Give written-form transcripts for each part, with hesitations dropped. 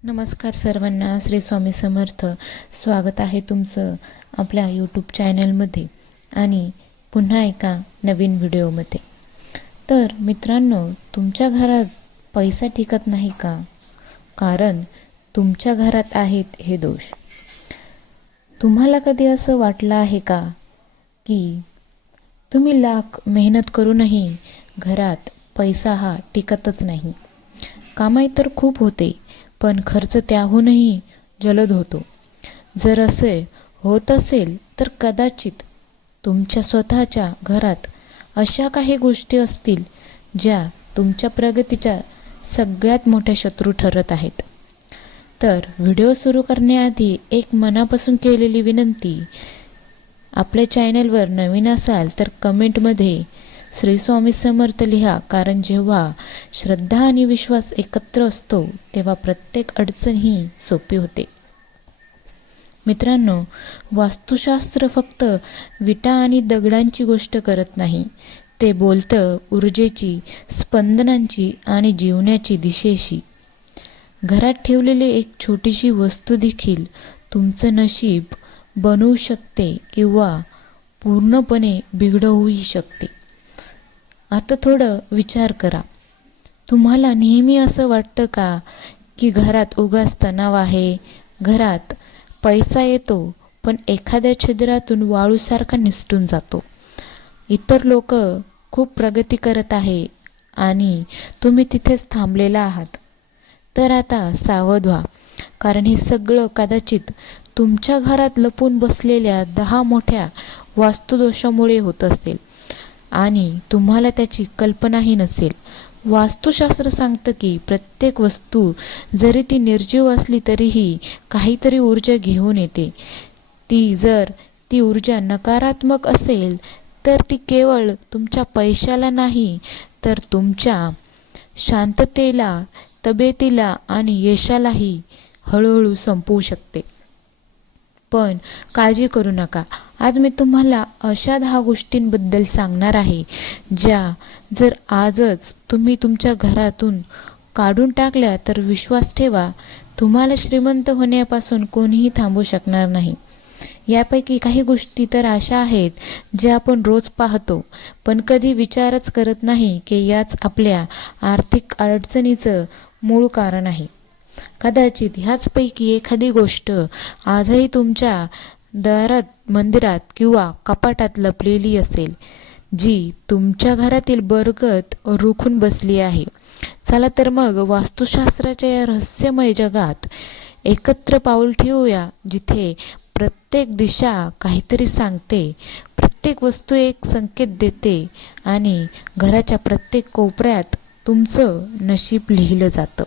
नमस्कार सर्वांना. श्री स्वामी समर्थ. स्वागत आहे तुमचं आपल्या यूट्यूब चॅनलमध्ये आणि पुन्हा एका नवीन व्हिडिओमध्ये. तर मित्रांनो, तुमच्या घरात पैसा टिकत नाही का? कारण तुमच्या घरात आहेत हे दोष. तुम्हाला कधी असं वाटलं आहे का की तुम्ही लाख मेहनत करूनही घरात पैसा हा टिकतच नाही? कमाई तर खूप होते, पण खर्च त्याहूनही जलद होतो. जर असे होत असेल तर कदाचित तुमच्या स्वतःच्या घरात अशा काही गोष्टी असतील ज्या तुमच्या प्रगतीच्या सगळ्यात मोठ्या शत्रू ठरत आहेत. तर व्हिडिओ सुरू करण्याआधी एक मनापासून केलेली विनंती, आपल्या चॅनलवर नवीन असाल तर कमेंटमध्ये श्री स्वामी समर्थ लिहा, कारण जेव्हा श्रद्धा आणि विश्वास एकत्र असतो तेव्हा प्रत्येक अडचण ही सोपी होते. मित्रांनो, वास्तुशास्त्र फक्त विटा आणि दगडांची गोष्ट करत नाही. ते बोलतं ऊर्जेची, स्पंदनांची आणि जीवनाची दिशेशी. घरात ठेवलेली एक छोटीशी वस्तू देखील तुमचं नशीब बनवू शकते किंवा पूर्णपणे बिघडवूही शकते. आता थोडं विचार करा. तुम्हाला नेहमी असं वाटतं का की घरात उगाच तणाव आहे? घरात पैसा येतो पण एखाद्या छिद्रातून वाळूसारखा निसटून जातो. इतर लोक खूप प्रगती करत आहे आणि तुम्ही तिथेच थांबलेला आहात. तर आता सावध व्हा, कारण हे सगळं कदाचित तुमच्या घरात लपून बसलेल्या 10 मोठ्या वास्तुदोषामुळे होत असेल आणि तुम्हाला त्याची कल्पनाही नसेल. वास्तुशास्त्र सांगतं की प्रत्येक वस्तू जरी ती निर्जीव असली तरीही काहीतरी ऊर्जा घेऊन येते. जर ती ऊर्जा नकारात्मक असेल तर ती केवळ तुमच्या पैशाला नाही तर तुमच्या शांततेला, तब्येतीला आणि यशालाही हळूहळू संपवू शकते. पण काळजी करू नका. आज मी तुम्हाला अशा 10 गोष्टींबद्दल सांगणार आहे ज्या जर आजच तुम्ही तुमच्या घरातून काढून टाकल्या तर विश्वास ठेवा, तुम्हाला श्रीमंत होण्यापासून कोणीही थांबवू शकणार नाही. यापैकी काही गोष्टी तर अशा आहेत ज्या आपण रोज पाहतो पण कधी विचारच करत नाही की याच आपल्या आर्थिक अडचणीचं मूळ कारण आहे. कदाचित ह्याचपैकी एखादी गोष्ट आजही तुमच्या दारात, मंदिरात किंवा कपाटात लपलेली असेल, जी तुमच्या घरातील बरकत रोखून बसली आहे. चला तर मग वास्तुशास्त्राच्या या रहस्यमय जगात एकत्र पाऊल ठेवूया, जिथे प्रत्येक दिशा काहीतरी सांगते, प्रत्येक वस्तू एक संकेत देते आणि घराच्या प्रत्येक कोपऱ्यात तुमचं नशीब लिहिलं जातं.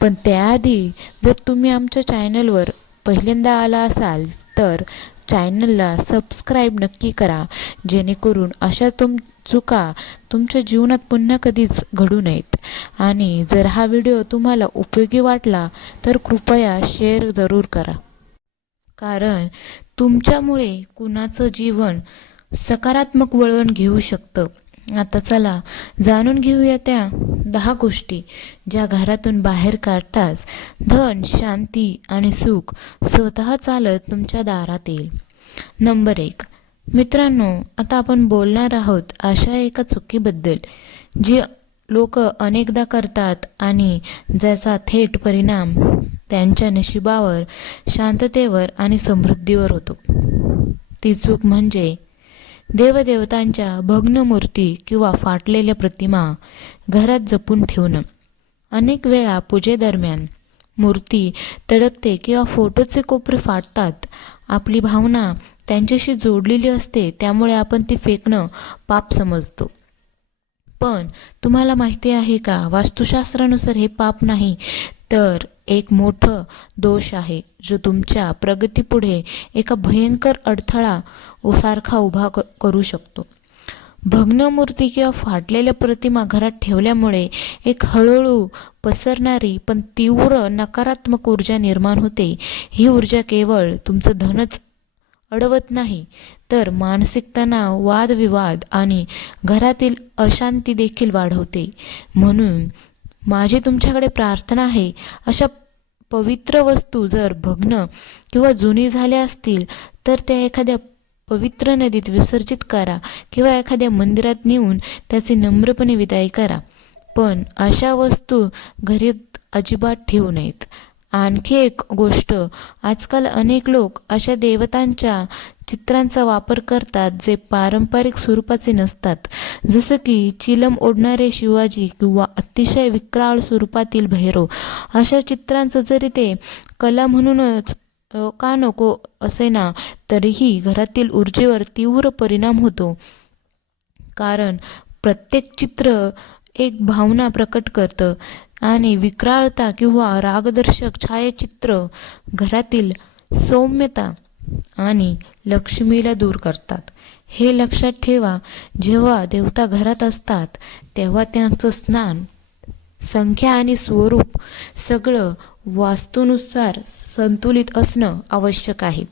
पण त्याआधी जर तुम्ही आमच्या चॅनलवर पहिल्यांदा आला असाल तर चॅनलला सबस्क्राईब नक्की करा, जेणेकरून अशा चुका तुमच्या जीवनात पुन्हा कधीच घडू नयेत. आणि जर हा व्हिडिओ तुम्हाला उपयोगी वाटला तर कृपया शेअर जरूर करा, कारण तुमच्यामुळे कुणाचं जीवन सकारात्मक वळण घेऊ शकतं. आता चला जाणून घेऊया त्या 10 गोष्टी ज्या घरातून बाहेर काढताच धन, शांती आणि सुख स्वतः चालत तुमच्या दारात येईल. नंबर 1. मित्रांनो, आता आपण बोलणार आहोत अशा एका चुकीबद्दल जी लोक अनेकदा करतात आणि ज्याचा थेट परिणाम त्यांच्या नशिबावर, शांततेवर आणि समृद्धीवर होतो. ती चूक म्हणजे देवदेवतांच्या भग्न मूर्ती किंवा फाटलेल्या प्रतिमा घरात जपून ठेवणं. अनेक वेळा पूजेदरम्यान मूर्ती तडकते किंवा फोटोचे कोपरे फाटतात. आपली भावना त्यांच्याशी जोडलेली असते, त्यामुळे आपण ती फेकणं पाप समजतो. पण तुम्हाला माहिती आहे का, वास्तुशास्त्रानुसार हे पाप नाही तर एक मोठं दोष आहे, जो तुमच्या प्रगतीपुढे एका भयंकर अडथळा सारखा उभा करू शकतो. भग्न मूर्ती किंवा फाटलेल्या प्रतिमा घरात ठेवल्यामुळे एक हळूहळू पसरणारी पण तीव्र नकारात्मक ऊर्जा निर्माण होते. ही ऊर्जा केवळ तुमचं धनच अडवत नाही तर मानसिक तणाव, वादविवाद आणि घरातील अशांती देखील वाढवते. म्हणून माझी तुमच्याकडे प्रार्थना आहे, अशा पवित्र वस्तू जर भग्न किंवा जुनी झाल्या असतील तर त्या एखाद्या पवित्र नदीत विसर्जित करा किंवा एखाद्या मंदिरात नेऊन त्याची नम्रपणे विदाई करा. पण अशा वस्तू घरात अजिबात ठेवू नयेत. आणखी एक गोष्ट, आजकाल अनेक लोक अशा देवतांच्या चित्रांचा वापर करतात जे पारंपरिक स्वरूपाचे नसतात, जसं की चिलम ओढणारे शिवाजी किंवा अतिशय विक्राळ स्वरूपातील भैरव. अशा चित्रांचं जरी ते कला म्हणूनच का नको असेना, तरीही घरातील ऊर्जेवर तीव्र परिणाम होतो. कारण प्रत्येक चित्र एक भावना प्रकट करतं आणि विक्राळता किंवा रागदर्शक छायाचित्र घरातील सौम्यता आणि लक्ष्मीला दूर करतात. हे लक्षात ठेवा, जेव्हा देवता घरात असतात तेव्हा त्यांचं स्नान, संख्या आणि स्वरूप सगळं वास्तूनुसार संतुलित असणं आवश्यक आहे.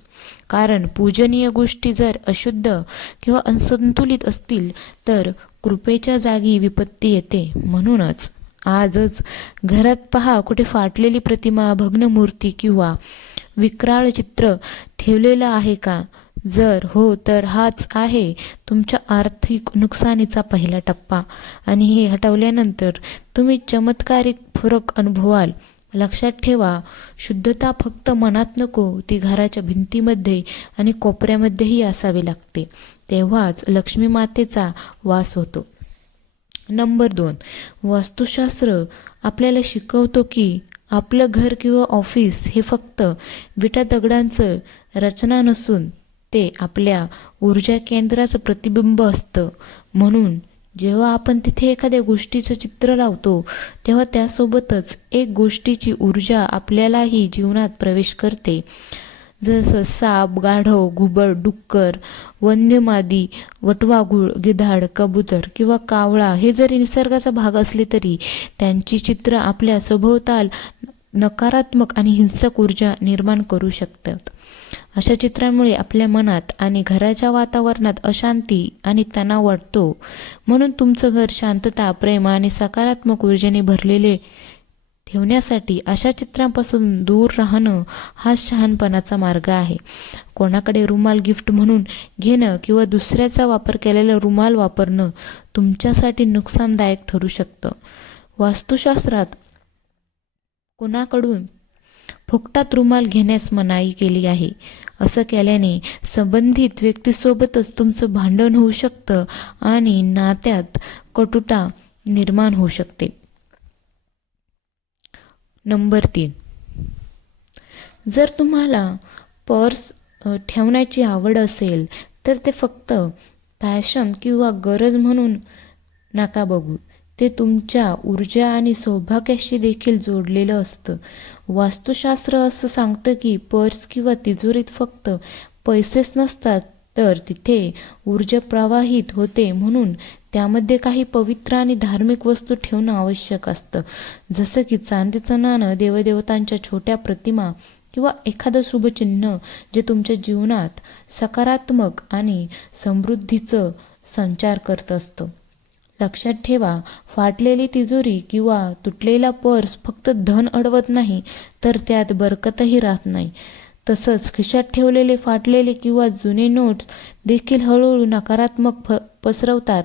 कारण पूजनीय गोष्टी जर अशुद्ध किंवा असंतुलित असतील तर कृपेच्या जागी विपत्ती येते. म्हणूनच आजच घरात पहा, कुठे फाटलेली प्रतिमा, भग्न मूर्ती किंवा विक्राळ चित्र ठेवलेलं आहे का? जर हो तर हाच आहे तुमच्या आर्थिक नुकसानीचा पहिला टप्पा आणि हे हटवल्यानंतर तुम्ही चमत्कारिक फरक अनुभवाल. लक्षात ठेवा, शुद्धता फक्त मनात नको, ती घराच्या भिंतीमध्ये आणि कोपऱ्यामध्येही असावी लागते. तेव्हाच लक्ष्मी मातेचा वास होतो. नंबर 2, वास्तुशास्त्र आपल्याला शिकवतो की आपलं घर किंवा ऑफिस हे फक्त विटा दगडांचं रचना नसून ते आपल्या ऊर्जा केंद्राचं प्रतिबिंब असतं. म्हणून जेव्हा आपण तिथे एखाद्या गोष्टीचं चित्र लावतो तेव्हा त्यासोबतच एक गोष्टीची ऊर्जा आपल्यालाही जीवनात प्रवेश करते. जसं साप, गाढव, घुबड, डुक्कर, वन्य मादी, वटवाघूळ, गिधाड, कबूतर किंवा कावळा हे जरी निसर्गाचा भाग असले तरी त्यांची चित्र आपल्या सभोवताल नकारात्मक आणि हिंसक ऊर्जा निर्माण करू शकतात. अशा चित्रांमुळे आपल्या मनात आणि घराच्या वातावरणात अशांती आणि तणाव वाढतो. म्हणून तुमचं घर शांतता, प्रेम आणि सकारात्मक ऊर्जेने भरलेले ठेवण्यासाठी अशा चित्रांपासून दूर राहणं हा शहाणपणाचा मार्ग आहे. कोणाकडे रुमाल गिफ्ट म्हणून घेणं किंवा दुसऱ्याचा वापर केलेला रुमाल वापरणं तुमच्यासाठी नुकसानदायक ठरू शकतं. वास्तुशास्त्रात कोणाकडून फुकटात रुमाल घेण्यास मनाई केली आहे. असं केल्याने संबंधित व्यक्तीसोबतच तुमचं भांडण होऊ शकतं आणि नात्यात कटुता निर्माण होऊ शकते. नंबर 3, जर तुम्हाला पर्स ठेवण्याची आवड असेल तर ते फक्त फॅशन किंवा गरज म्हणून नका बघू. ते तुमच्या ऊर्जा आणि सौभाग्याशी देखील जोडलेलं असतं. वास्तुशास्त्र असं सांगतं की पर्स किंवा तिजोरीत फक्त पैसेच नसतात, तर तिथे ऊर्जा प्रवाहित होते. म्हणून त्यामध्ये काही पवित्र आणि धार्मिक वस्तू ठेवणं आवश्यक असतं, जसं की चांदीचं नाणं, देवदेवतांच्या छोट्या प्रतिमा किंवा एखादं शुभचिन्ह जे तुमच्या जीवनात सकारात्मक आणि समृद्धीचं संचार करत असतं. लक्षात ठेवा, फाटलेली तिजोरी किंवा तुटलेला पर्स फक्त धन अडवत नाही तर त्यात बरकतही राहत नाही. तसंच खिशात ठेवलेले फाटलेले किंवा जुने नोट्स देखील हळूहळू नकारात्मक पसरवतात.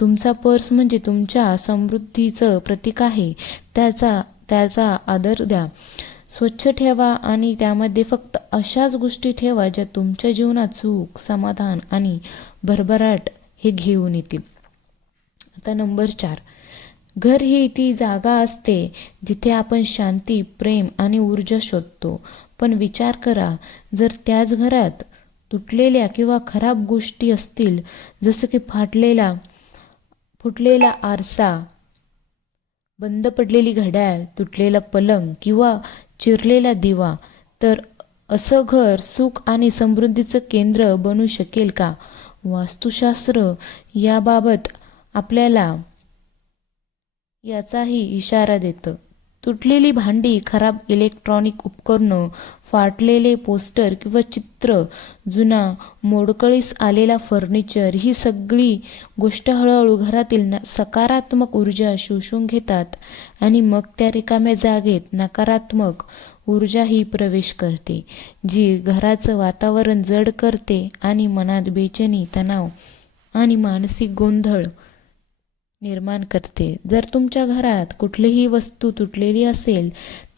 तुमचा पर्स म्हणजे तुमच्या समृद्धीचं प्रतीक आहे. त्याचा आदर द्या, स्वच्छ ठेवा आणि त्यामध्ये फक्त अशाच गोष्टी ठेवा ज्या तुमच्या जीवनात सुख, समाधान आणि भरभराट हे घेऊन येतील. आता नंबर 4, घर ही ती जागा असते जिथे आपण शांती, प्रेम आणि ऊर्जा शोधतो. पण विचार करा, जर त्याच घरात तुटलेल्या किंवा खराब गोष्टी असतील, जसं की फुटलेला आरसा, बंद पडलेली घड्याळ, तुटलेला पलंग किंवा चिरलेला दिवा, तर असं घर सुख आणि समृद्धीचं केंद्र बनू शकेल का? वास्तुशास्त्र याबाबत आपल्याला याचाही इशारा देतं. तुटलेली भांडी, खराब इलेक्ट्रॉनिक उपकरणं, फाटलेले पोस्टर किंवा चित्र, जुना मोडकळीस आलेला फर्निचर ही सगळी गोष्ट हळूहळू घरातील सकारात्मक ऊर्जा शोषून घेतात आणि मग त्या रिकाम्या जागेत नकारात्मक ऊर्जा ही प्रवेश करते, जी घराचं वातावरण जड करते आणि मनात बेचैनी, तणाव आणि मानसिक गोंधळ निर्माण करते. जर तुमच्या घरात कुठलीही वस्तू तुटलेली असेल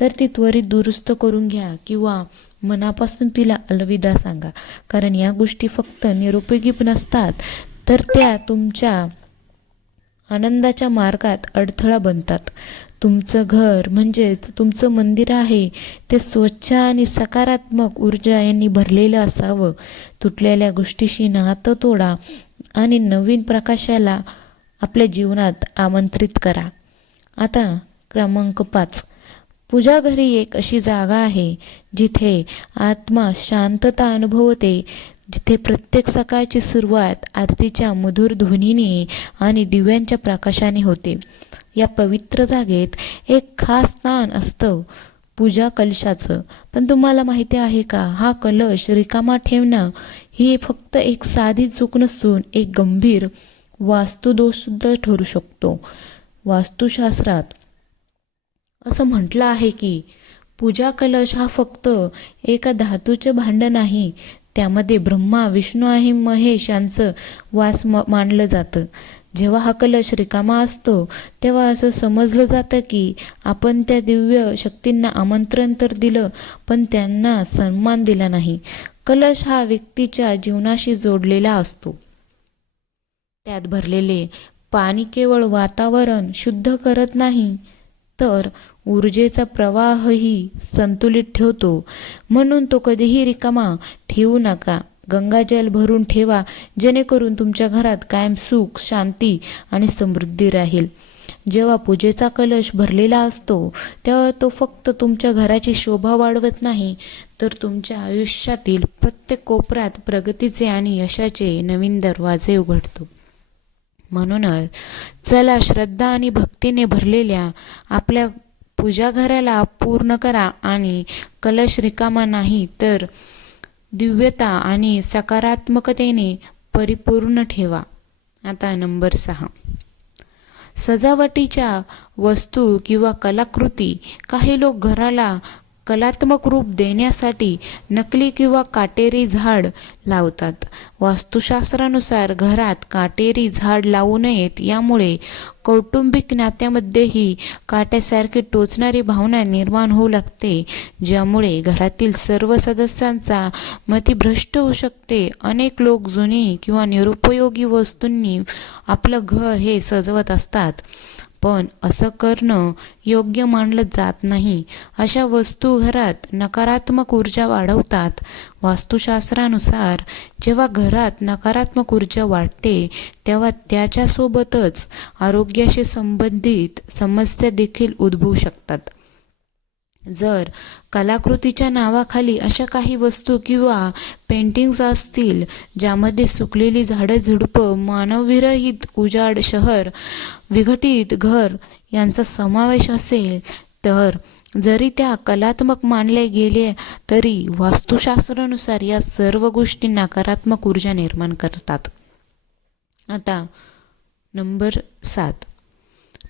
तर ती त्वरित दुरुस्त करून घ्या किंवा मनापासून तिला अलविदा सांगा, कारण या गोष्टी फक्त निरुपयोगी नसतात तर त्या तुमच्या आनंदाच्या मार्गात अडथळा बनतात. तुमचं घर म्हणजेच तुमचं मंदिर आहे, ते स्वच्छ आणि सकारात्मक ऊर्जा यांनी भरलेलं असावं. तुटलेल्या गोष्टीशी नातं तोडा आणि नवीन प्रकाशाला आपल्या जीवनात आमंत्रित करा. आता क्रमांक 5. पूजाघरी एक अशी जागा आहे जिथे आत्मा शांतता अनुभवते, जिथे प्रत्येक सकाळची सुरुवात आरतीच्या मधुर ध्वनीने आणि दिव्यांच्या प्रकाशाने होते. या पवित्र जागेत एक खास स्थान असतं, पूजा कलशाचं. पण तुम्हाला माहिती आहे का, हा कलश रिकामा ठेवणं ही फक्त एक साधी चूक नसून एक गंभीर वास्तुदोषसुद्धा ठरू शकतो. वास्तुशास्त्रात असं म्हटलं आहे की पूजा कलश हा फक्त एका धातूचे भांड नाही, त्यामध्ये ब्रह्मा, विष्णू आणि महेश यांचं वास मानलं जातं. जेव्हा हा कलश रिकामा असतो तेव्हा असं समजलं जातं की आपण त्या दिव्य शक्तींना आमंत्रण तर दिलं, पण त्यांना सन्मान दिला नाही. कलश हा व्यक्तीच्या जीवनाशी जोडलेला असतो. त्यात भरलेले पाणी केवळ वातावरण शुद्ध करत नाही, तर ऊर्जेचा प्रवाहही संतुलित ठेवतो. म्हणून तो कधीही रिकामा ठेवू नका. गंगाजल भरून ठेवा, जेणेकरून तुमच्या घरात कायम सुख, शांती आणि समृद्धी राहील. जेव्हा पूजेचा कलश भरलेला असतो तेव्हा तो फक्त तुमच्या घराची शोभा वाढवत नाही, तर तुमच्या आयुष्यातील प्रत्येक कोपऱ्यात प्रगतीचे आणि यशाचे नवीन दरवाजे उघडतो. म्हणूनच चला, श्रद्धा आणि भक्तीने भरलेल्या आपल्या पूजाघराला पूर्ण करा आणि कलश रिकामा नाही तर दिव्यता आणि सकारात्मकतेने परिपूर्ण ठेवा. आता नंबर 6. सजावटीच्या वस्तू किंवा कलाकृती. काही लोक घराला कलात्मक रूप देण्यासाठी नकली किंवा काटेरी झाड लावतात. वास्तुशास्त्रानुसार घरात काटेरी झाड लावू नयेत. यामुळे कौटुंबिक नात्यामध्येही काट्यासारखी टोचणारी भावना निर्माण होऊ लागते, ज्यामुळे घरातील सर्व सदस्यांचा मतिभ्रष्ट होऊ शकते. अनेक लोक जुनी किंवा निरुपयोगी वस्तूंनी आपलं घर हे सजवत असतात, पण असं करणं योग्य मानलं जात नाही. अशा वस्तू घरात नकारात्मक ऊर्जा वाढवतात. वास्तुशास्त्रानुसार जेव्हा घरात नकारात्मक ऊर्जा वाढते तेव्हा त्याच्यासोबतच आरोग्याशी संबंधित समस्या देखील उद्भवू शकतात. जर कलाकृतीच्या नावाखाली अशा काही वस्तू किंवा पेंटिंग्स असतील ज्यामध्ये सुकलेली झाडं, झुडपं, मानवविरहित उजाड शहर, विघटित घर यांचा समावेश असेल, तर जरी त्या कलात्मक मानले गेले तरी वास्तुशास्त्रानुसार या सर्व गोष्टी नकारात्मक ऊर्जा निर्माण करतात. आता नंबर 7.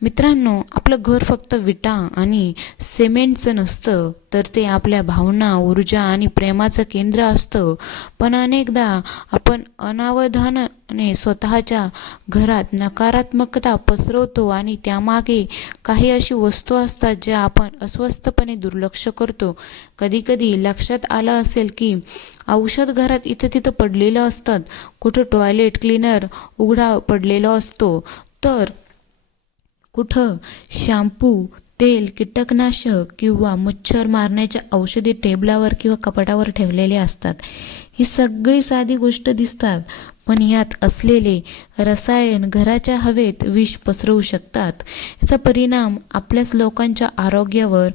मित्रांनो, आपलं घर फक्त विटा आणि सिमेंटचं नसतं, तर ते आपल्या भावना, ऊर्जा आणि प्रेमाचं केंद्र असतं. पण अनेकदा आपण अनावधानाने स्वतःच्या घरात नकारात्मकता पसरवतो आणि त्यामागे काही अशी वस्तू असतात ज्या आपण अस्वस्थपणे दुर्लक्ष करतो. कधीकधी लक्षात आलं असेल की औषध घरात इथं तिथं पडलेलं असतात, कुठं टॉयलेट क्लीनर उघडा पडलेला असतो, तर कुठं शॅम्पू, तेल, कीटकनाशक किंवा मच्छर मारण्याच्या औषधी टेबलावर किंवा कपाटावर ठेवलेले असतात. ही सगळी साधी गोष्ट दिसतात, पण यात असलेले रसायन घराच्या हवेत विष पसरवू शकतात. याचा परिणाम आपल्याच लोकांच्या आरोग्यावर,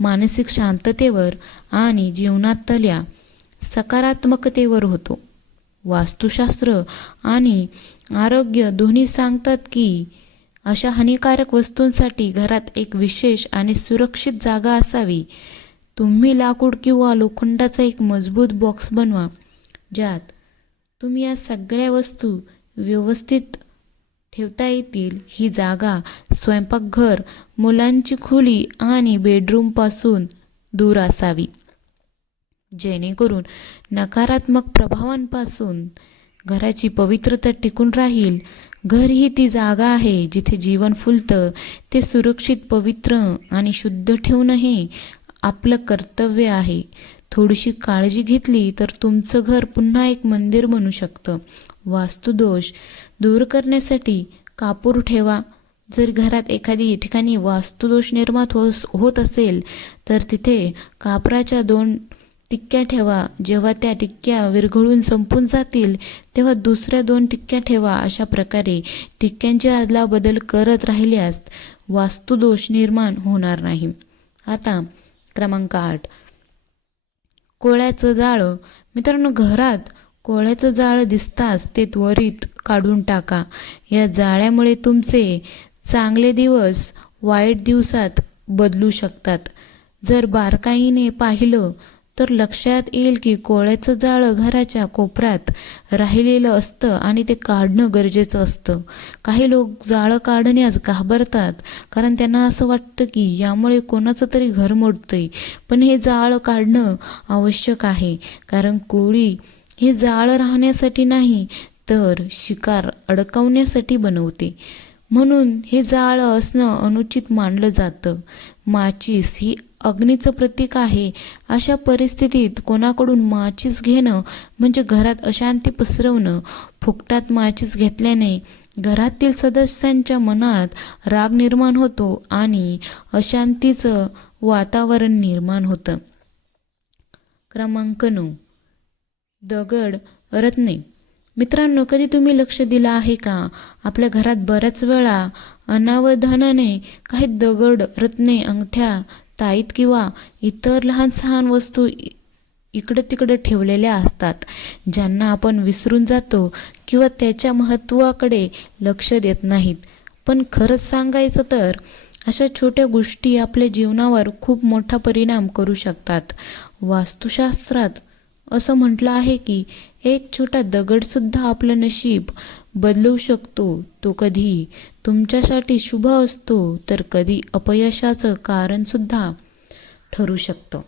मानसिक शांततेवर आणि जीवनातल्या सकारात्मकतेवर होतो. वास्तुशास्त्र आणि आरोग्य दोन्ही सांगतात की अशा हानिकारक वस्तूंसाठी घरात एक विशेष आणि सुरक्षित जागा असावी. तुम्ही लाकूड किंवा लोखंडाचा एक मजबूत बॉक्स बनवा, ज्यात तुम्ही या सगळ्या वस्तू व्यवस्थित ठेवता येतील. ही जागा स्वयंपाकघर, मुलांची खोली आणि बेडरूमपासून दूर असावी, जेणेकरून नकारात्मक प्रभावांपासून घराची पवित्रता टिकून राहील. घर ही ती जागा आहे जिथे जीवन फुलतं. ते सुरक्षित, पवित्र आणि शुद्ध ठेवणं हे आपलं कर्तव्य आहे. थोडीशी काळजी घेतली तर तुमचं घर पुन्हा एक मंदिर बनू शकतं. वास्तुदोष दूर करण्यासाठी कापूर ठेवा. जर घरात एखादी ठिकाणी वास्तुदोष निर्माण होत असेल तर तिथे कापराच्या 2 टिक्क्या ठेवा. जेव्हा त्या टिक्क्या विरघळून संपून जातील तेव्हा दुसऱ्या 2 टिक्क्या ठेवा. अशा प्रकारे टिक्क्यांची अदलाबदल करत राहिल्यास वास्तुदोष निर्माण होणार नाही. आता क्रमांक 8, कोळ्याचं जाळं. मित्रांनो, घरात कोळ्याचं जाळं दिसताच ते त्वरित काढून टाका. या जाळ्यामुळे तुमचे चांगले दिवस वाईट दिवसात बदलू शकतात. जर बारकाईने पाहिलं तर लक्षात येईल की कोळ्याचं जाळं घराच्या कोपऱ्यात राहिलेलं असतं आणि ते काढणं गरजेचं असतं. काही लोक जाळं काढण्यास घाबरतात कारण त्यांना असं वाटतं की यामुळे कोणाचं तरी घर मोडतंय. पण हे जाळं काढणं आवश्यक आहे, कारण कोळी हे जाळं राहण्यासाठी नाही तर शिकार अडकवण्यासाठी बनवते. म्हणून हे जाळं असणं अनुचित मानलं जातं. माचीस ही अग्नीचं प्रतीक आहे. अशा परिस्थितीत कोणाकडून माचीस घेणं म्हणजे घरात अशांती पसरवणं. फुकटात माचीस घेतल्याने घरातील सदस्यांच्या मनात राग निर्माण होतो आणि अशांतीचं वातावरण निर्माण होतं. क्रमांक 9, दगड, रत्ने. मित्रांनो, कधी तुम्ही लक्ष दिलं आहे का? आपल्या घरात बऱ्याच वेळा अनावधानाने काही दगड, रत्ने, अंगठ्या, ताईत किंवा इतर लहान सहान वस्तू इकडं तिकडं ठेवलेल्या असतात, ज्यांना आपण विसरून जातो किंवा त्याच्या महत्त्वाकडे लक्ष देत नाहीत. पण खरंच सांगायचं तर अशा छोट्या गोष्टी आपल्या जीवनावर खूप मोठा परिणाम करू शकतात. वास्तुशास्त्रात असं म्हटलं आहे की एक छोटा दगडसुद्धा आपलं नशीब बदलवू शकतो. तो कधी तुमच्यासाठी शुभ असतो तर कधी अपयशाचं कारणसुद्धा ठरू शकतं.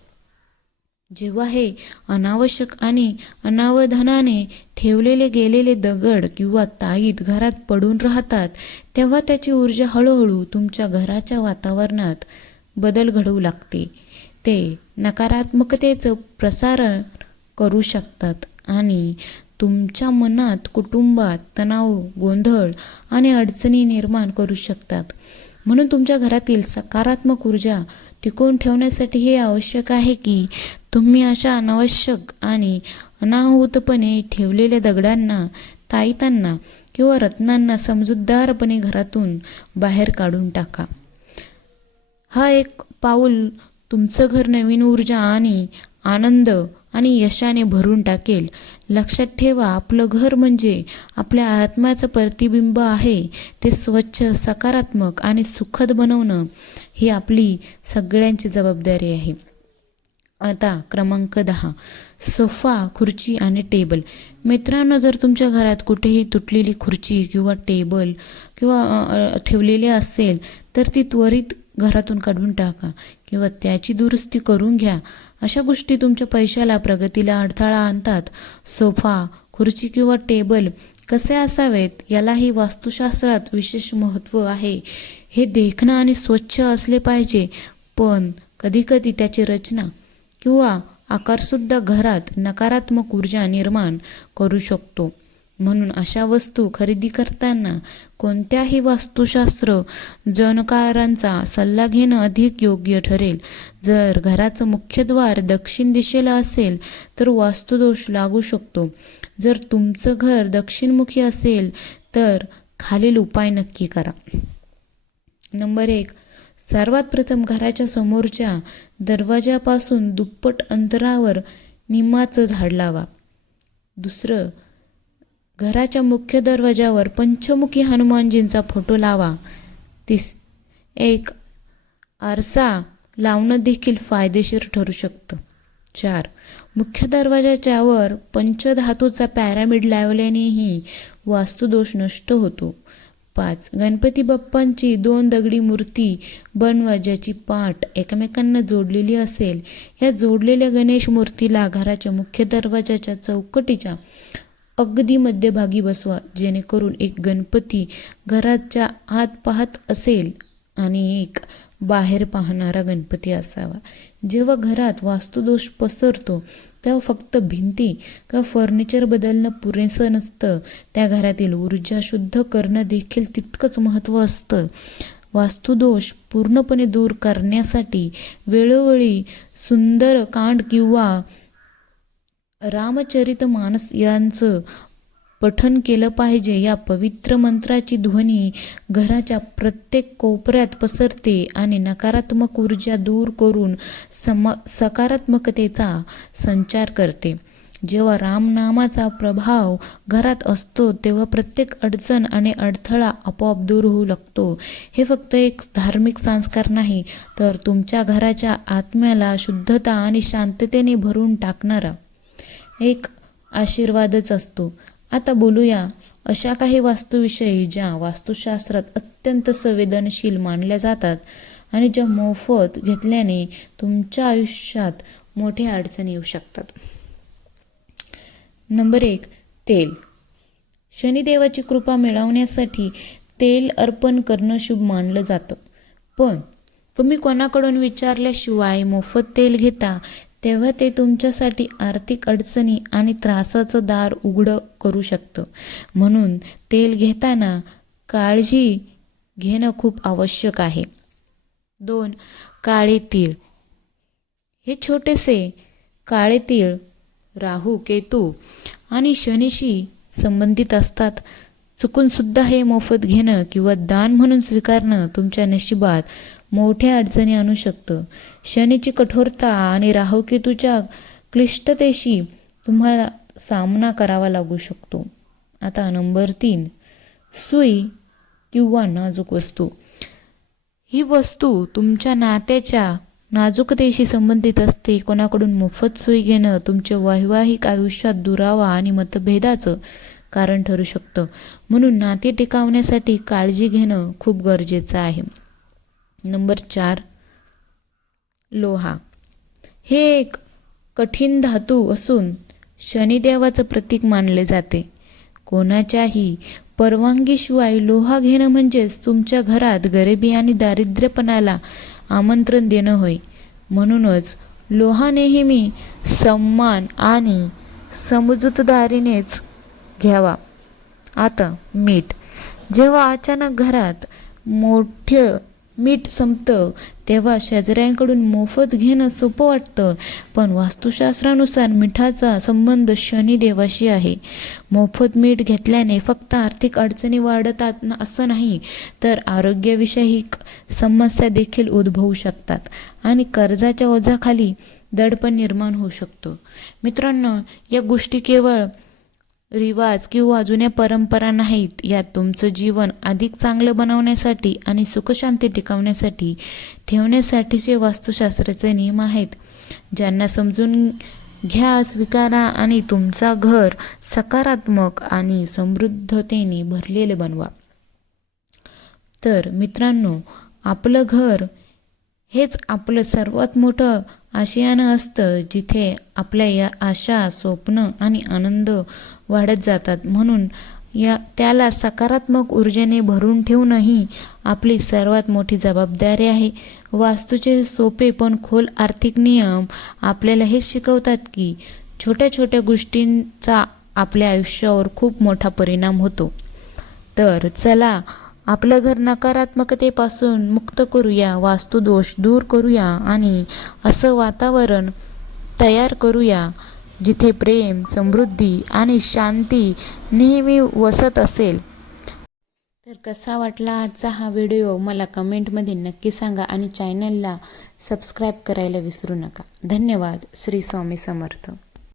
जेव्हा हे अनावश्यक आणि अनावधानाने ठेवलेले गेलेले दगड किंवा ताईत घरात पडून राहतात तेव्हा त्याची ऊर्जा हळूहळू तुमच्या घराच्या वातावरणात बदल घडवू लागते. ते नकारात्मकतेचं प्रसारण करू शकतात आणि तुमच्या मनात, कुटुंबात तणाव, गोंधळ आणि अडचणी निर्माण करू शकतात. म्हणून तुमच्या घरातील सकारात्मक ऊर्जा टिकवून ठेवण्यासाठी हे आवश्यक आहे की तुम्ही अशा अनावश्यक आणि अनाहूतपणे ठेवलेल्या दगडांना, ताईतांना किंवा रत्नांना समजूतदारपणे घरातून बाहेर काढून टाका. हा एक पाऊल तुमचं घर नवीन ऊर्जा आणि आनंद आणि यशाने भरून टाकेल. लक्षात ठेवा, आपलं घर म्हणजे आपल्या आत्म्याचं प्रतिबिंब आहे. ते स्वच्छ, सकारात्मक आणि सुखद बनवणं ही आपली सगळ्यांची जबाबदारी आहे. आता क्रमांक 10, सोफा, खुर्ची आणि टेबल. मित्रांनो, जर तुमच्या घरात कुठेही तुटलेली खुर्ची किंवा टेबल किंवा ठेवलेली असेल तर ती त्वरित घरातून काढून टाका किंवा त्याची दुरुस्ती करून घ्या. अशा गोष्टी तुमच्या पैशाला, प्रगतीला अडथळा आणतात. सोफा, खुर्ची किंवा टेबल कसे असावेत यालाही वास्तुशास्त्रात विशेष महत्त्व आहे. हे देखणं आणि स्वच्छ असले पाहिजे, पण कधीकधी त्याची रचना किंवा आकारसुद्धा घरात नकारात्मक ऊर्जा निर्माण करू शकतो. म्हणून अशा वस्तू खरेदी करताना कोणत्याही वास्तुशास्त्र जाणकारांचा सल्ला घेणं अधिक योग्य ठरेल. जर घराचं मुख्यद्वार दक्षिण दिशेला असेल तर वास्तुदोष लागू शकतो. जर तुमचं घर दक्षिणमुखी असेल तर खालील उपाय नक्की करा. नंबर 1, सर्वात प्रथम घराच्या समोरच्या दरवाजापासून दुप्पट अंतरावर निमाचं झाड लावा. दुसरं, घराच्या मुख्य दरवाजावर पंचमुखी हनुमानजींचा फोटो लावा. एक आरसा लावणं देखील फायदेशीर ठरू शकतं. 4. मुख्य दरवाजाच्या वर पंचधातूचा पॅरामिड लावल्यानेही वास्तुदोष नष्ट होतो. 5. गणपती बाप्पांची 2 दगडी मूर्ती बनवा ज्याची पाठ एकमेकांना जोडलेली असेल. या जोडलेल्या गणेश मूर्तीला घराच्या मुख्य दरवाजाच्या चौकटीच्या अगदी मध्यभागी बसवा, जेणेकरून एक गणपती घराच्या आत पाहत असेल आणि एक बाहेर पाहणारा गणपती असावा. जेव्हा घरात वास्तुदोष पसरतो तेव्हा फक्त भिंती किंवा फर्निचर बदलणं पुरेसं नसतं, त्या घरातील ऊर्जा शुद्ध करणं देखील तितकंच महत्त्व असतं. वास्तुदोष पूर्णपणे दूर करण्यासाठी वेळोवेळी सुंदरकांड किंवा रामचरितमानस यांचं पठण केलं पाहिजे. या पवित्र मंत्राची ध्वनी घराच्या प्रत्येक कोपऱ्यात पसरते आणि नकारात्मक ऊर्जा दूर करून सकारात्मकतेचा संचार करते. जेव्हा रामनामाचा प्रभाव घरात असतो तेव्हा प्रत्येक अडचण आणि अडथळा आपोआप दूर होऊ लागतो. हे फक्त एक धार्मिक संस्कार नाही, तर तुमच्या घराच्या आत्म्याला शुद्धता आणि शांततेने भरून टाकणारा एक आशीर्वादच असतो. आता बोलूया अशा काही वास्तूविषयी ज्या वास्तुशास्त्रात अत्यंत संवेदनशील मानल्या जातात आणि ज्या मोफत घेतल्याने तुमच्या आयुष्यात मोठ्या अडचणी येऊ शकतात. नंबर 1. तेल. शनिदेवाची कृपा मिळवण्यासाठी तेल अर्पण करणं शुभ मानलं जातं. पण तुम्ही कोणाकडून विचारल्याशिवाय मोफत तेल घेता तेव्हा ते तुमच्यासाठी आर्थिक अडचणी आणि त्रासाचं दार उघडं करू शकतं. म्हणून तेल घेताना काळजी घेणं खूप आवश्यक आहे. 2. काळे तीळ. हे छोटेसे काळे तीळ राहू, केतू आणि शनीशी संबंधित असतात. चुकूनसुद्धा हे मोफत घेणं किंवा दान म्हणून स्वीकारणं तुमच्या नशिबात मोठ्या अडचणी आणू शकतं. शनीची कठोरता आणि राहुकेतूच्या क्लिष्टतेशी तुम्हाला सामना करावा लागू शकतो. आता नंबर 3. सुई किंवा नाजूक वस्तू. ही वस्तू तुमच्या नात्याच्या नाजूकतेशी संबंधित असते. कोणाकडून मोफत सुई घेणं तुमच्या वैवाहिक आयुष्यात दुरावा आणि मतभेदाचं कारण ठरू शकतं. म्हणून नाते टिकवण्यासाठी काळजी घेणं खूप गरजेचं आहे. नंबर 4. लोहा. हे एक कठीण धातू असून शनिदेवाचं प्रतीक मानले जाते. कोणाच्याही परवानगीशिवाय लोहा घेणं म्हणजेच तुमच्या घरात गरिबी आणि दारिद्र्यपणाला आमंत्रण देणं होय. म्हणूनच लोहा नेहमी सन्मान आणि समजूतदारीनेच घ्यावा. आता मीठ. जेव्हा अचानक घरात मोठं मीठ संपतं तेव्हा शेजाऱ्यांकडून मोफत घेणं सोपं वाटतं, पण वास्तुशास्त्रानुसार मिठाचा संबंध शनिदेवाशी आहे. मोफत मीठ घेतल्याने फक्त आर्थिक अडचणी वाढतात असं नाही, तर आरोग्यविषयक समस्या देखील उद्भवू शकतात आणि कर्जाच्या ओझ्याखाली दडपण निर्माण होऊ शकतो. मित्रांनो, या गोष्टी केवळ रिवाज किंवा जुन्या परंपरा नाहीत. यात तुमचं जीवन अधिक चांगलं बनवण्यासाठी आणि सुखशांती टिकवण्यासाठी ठेवण्यासाठीचे वास्तुशास्त्राचे नियम आहेत, ज्यांना समजून घ्या, स्वीकारा आणि तुमचा घर सकारात्मक आणि समृद्धतेने भरलेले बनवा. तर मित्रांनो, आपलं घर हेच आपलं सर्वात मोठं आशियानं असतं, जिथे आपल्या या आशा, स्वप्न आणि आनंद वाढत जातात. म्हणून त्याला सकारात्मक ऊर्जेने भरून ठेवणं ही आपली सर्वात मोठी जबाबदारी आहे. वास्तूचे सोपे पण खोल आर्थिक नियम आपल्याला हेच शिकवतात की छोट्या छोट्या गोष्टींचा आपल्या आयुष्यावर खूप मोठा परिणाम होतो. तर चला, आपलं घर नकारात्मकतेपासून मुक्त करूया, वास्तुदोष दूर करूया आणि असं वातावरण तयार करूया जिथे प्रेम, समृद्धी आणि शांती नेहमी वसत असेल. तर कसा वाटला आजचा हा व्हिडिओ मला कमेंटमध्ये नक्की सांगा आणि चॅनलला सबस्क्राईब करायला विसरू नका. धन्यवाद. श्री स्वामी समर्थ.